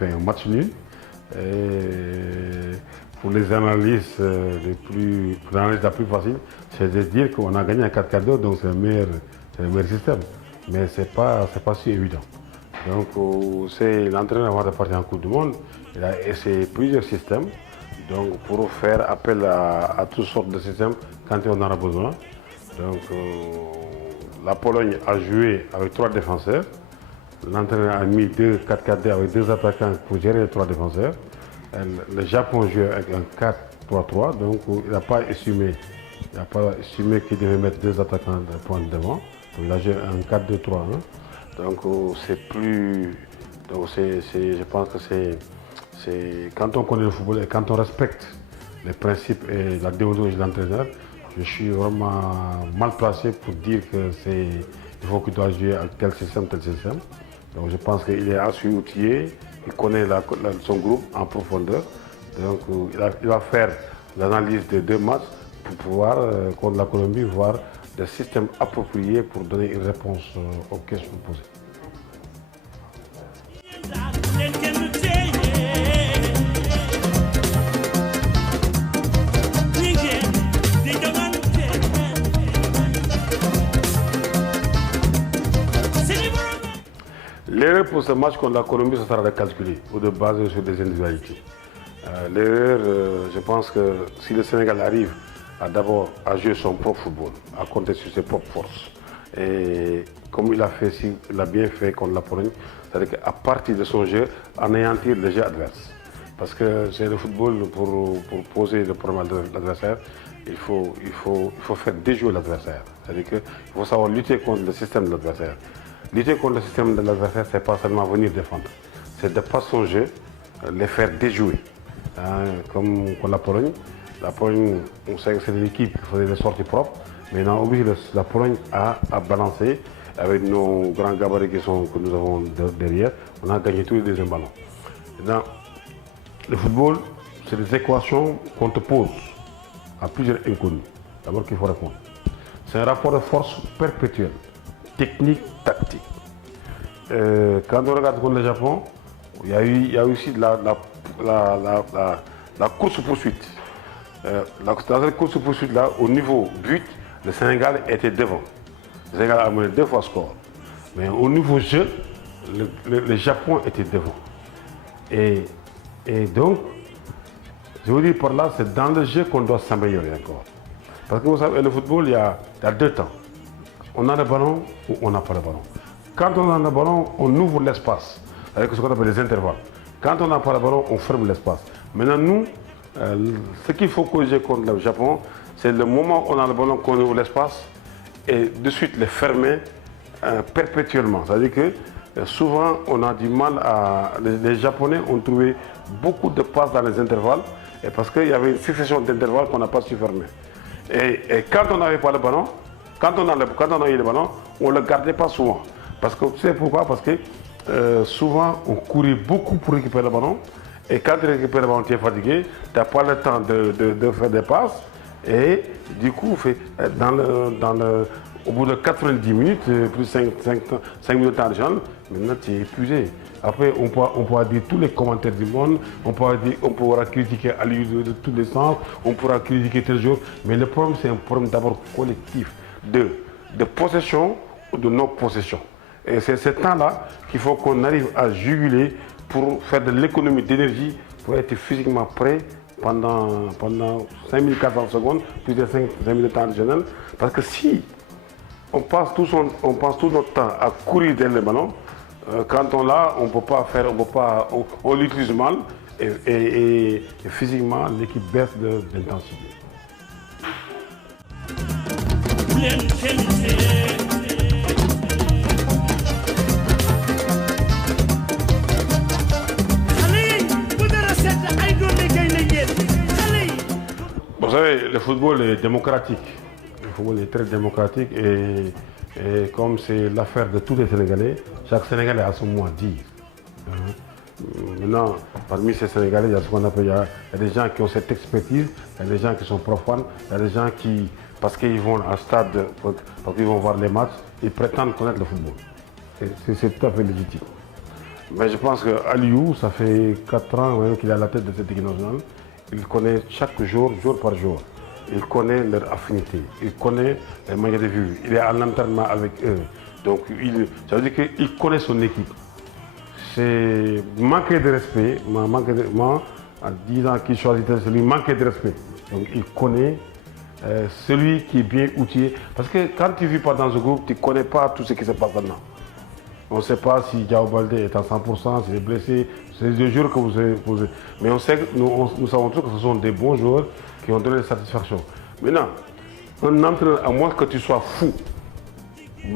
fait un match nul. Et pour les analystes la plus facile, c'est de dire qu'on a gagné un 4-4-2, donc c'est le meilleur système. Mais ce n'est pas si évident. Donc c'est l'entraîneur avant de partir en Coupe du Monde, il a essayé plusieurs systèmes donc, pour faire appel à toutes sortes de systèmes quand on en a besoin. Donc la Pologne a joué avec 3 défenseurs. L'entraîneur a mis 4-4-2 avec 2 attaquants pour gérer les 3 défenseurs. Le Japon jouait avec un 4-3-3, donc il n'a pas estimé qu'il devait mettre 2 attaquants de point devant. Donc il a joué un 4-2-3-1. Donc c'est plus. Donc je pense que c'est quand on connaît le football et quand on respecte les principes et la déontologie de l'entraîneur, je suis vraiment mal placé pour dire qu'il faut qu'il doit jouer avec tel système. Donc je pense qu'il est assez outillé, il connaît son groupe en profondeur. Donc il va faire l'analyse des 2 matchs pour pouvoir, contre la Colombie, voir des systèmes appropriés pour donner une réponse aux questions posées. L'erreur pour ce match contre la Colombie, ça sera de calculer ou de baser sur des individualités. L'erreur, je pense que si le Sénégal arrive d'abord à jouer son propre football, à compter sur ses propres forces, et comme il a bien fait contre la Pologne, c'est-à-dire qu'à partir de son jeu, anéantir le jeu adverse. Parce que c'est le football pour poser le problème de l'adversaire, il faut faire déjouer l'adversaire. C'est-à-dire qu'il faut savoir lutter contre le système de l'adversaire. Lutter contre le système de l'adversaire, ce n'est pas seulement venir défendre. C'est de par son jeu, les faire déjouer. Comme la Pologne. La Pologne, on sait que c'est l'équipe qui faisait des sorties propres. Mais on a obligé la Pologne à balancer avec nos grands gabarits que nous avons derrière. On a gagné tous les deuxièmes ballons. Dans le football, c'est des équations qu'on te pose à plusieurs inconnus. D'abord qu'il faut répondre. C'est un rapport de force perpétuel. Technique, tactique. Quand on regarde contre le Japon, il y a aussi la course-poursuite. Dans cette course-poursuite-là, au niveau but, le Sénégal était devant. Le Sénégal a mené 2 fois score. Mais au niveau jeu, le Japon était devant. Et donc, je vous dis par là, c'est dans le jeu qu'on doit s'améliorer encore. Parce que vous savez, le football, il y a 2 temps. On a le ballon ou on n'a pas le ballon. Quand on a le ballon, on ouvre l'espace, avec ce qu'on appelle les intervalles. Quand on n'a pas le ballon, on ferme l'espace. Maintenant, nous, ce qu'il faut corriger contre le Japon, c'est le moment où on a le ballon qu'on ouvre l'espace et de suite le fermer perpétuellement. C'est-à-dire que souvent, on a du mal à... Les Japonais ont trouvé beaucoup de passes dans les intervalles et parce qu'il y avait une succession d'intervalles qu'on n'a pas su fermer. Et quand on n'avait pas le ballon, quand on a eu le ballon, on ne le gardait pas souvent. Parce que, tu sais pourquoi? Parce que souvent, on courait beaucoup pour récupérer le ballon. Et quand tu récupères le ballon, tu es fatigué, tu n'as pas le temps de faire des passes. Et du coup, au bout de 90 minutes, plus 5 minutes de temps de jeu, maintenant tu es épuisé. Après, on pourra dire tous les commentaires du monde, on pourra critiquer à l'île de tous les sens, on pourra critiquer tel jour. Mais le problème, c'est un problème d'abord collectif. De possession ou de non-possession. Et c'est ce temps-là qu'il faut qu'on arrive à juguler pour faire de l'économie d'énergie, pour être physiquement prêt pendant 5400 secondes, plus de 5 minutes de temps additionnel. Parce que si on passe tout notre temps à courir derrière le ballon, quand on l'a, on ne peut pas faire, on l'utilise mal et physiquement l'équipe baisse d'intensité. Vous savez, le football est démocratique. Le football est très démocratique et comme c'est l'affaire de tous les Sénégalais, chaque Sénégalais a son mot à dire. Maintenant, parmi ces Sénégalais, il y a ce qu'on appelle, il y a des gens qui ont cette expertise, il y a des gens qui sont profanes, il y a des gens qui, parce qu'ils vont à stade, parce qu'ils vont voir les matchs, ils prétendent connaître le football. C'est tout à fait légitime. Mais je pense qu'Aliou, ça fait 4 ans qu'il est à la tête de cette équipe nationale. Il connaît chaque jour, jour par jour. Il connaît leur affinité, il connaît les manières de vivre. Il est en entraînement avec eux. Donc, ça veut dire qu'il connaît son équipe. C'est manquer de respect, moi, en disant qu'il choisit, c'est lui manquer de respect. Donc, il connaît celui qui est bien outillé. Parce que quand tu ne vis pas dans ce groupe, tu ne connais pas tout ce qui se passe maintenant. On ne sait pas si Diao Baldé est à 100%, s'il est blessé. C'est des jours que vous avez posé. Mais on sait que nous savons tous que ce sont des bons joueurs qui ont donné des satisfactions. Maintenant, un entraîneur, à moins que tu sois fou, tu ne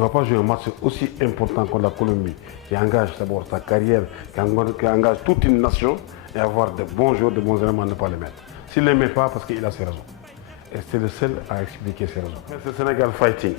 vas pas jouer un match aussi important que la Colombie, qui engage d'abord sa carrière, qui engage toute une nation, et avoir de bons joueurs, de bons éléments, ne pas les mettre. S'il ne les met pas, parce qu'il a ses raisons. Et c'est le seul à expliquer ses raisons. C'est le Sénégal fighting.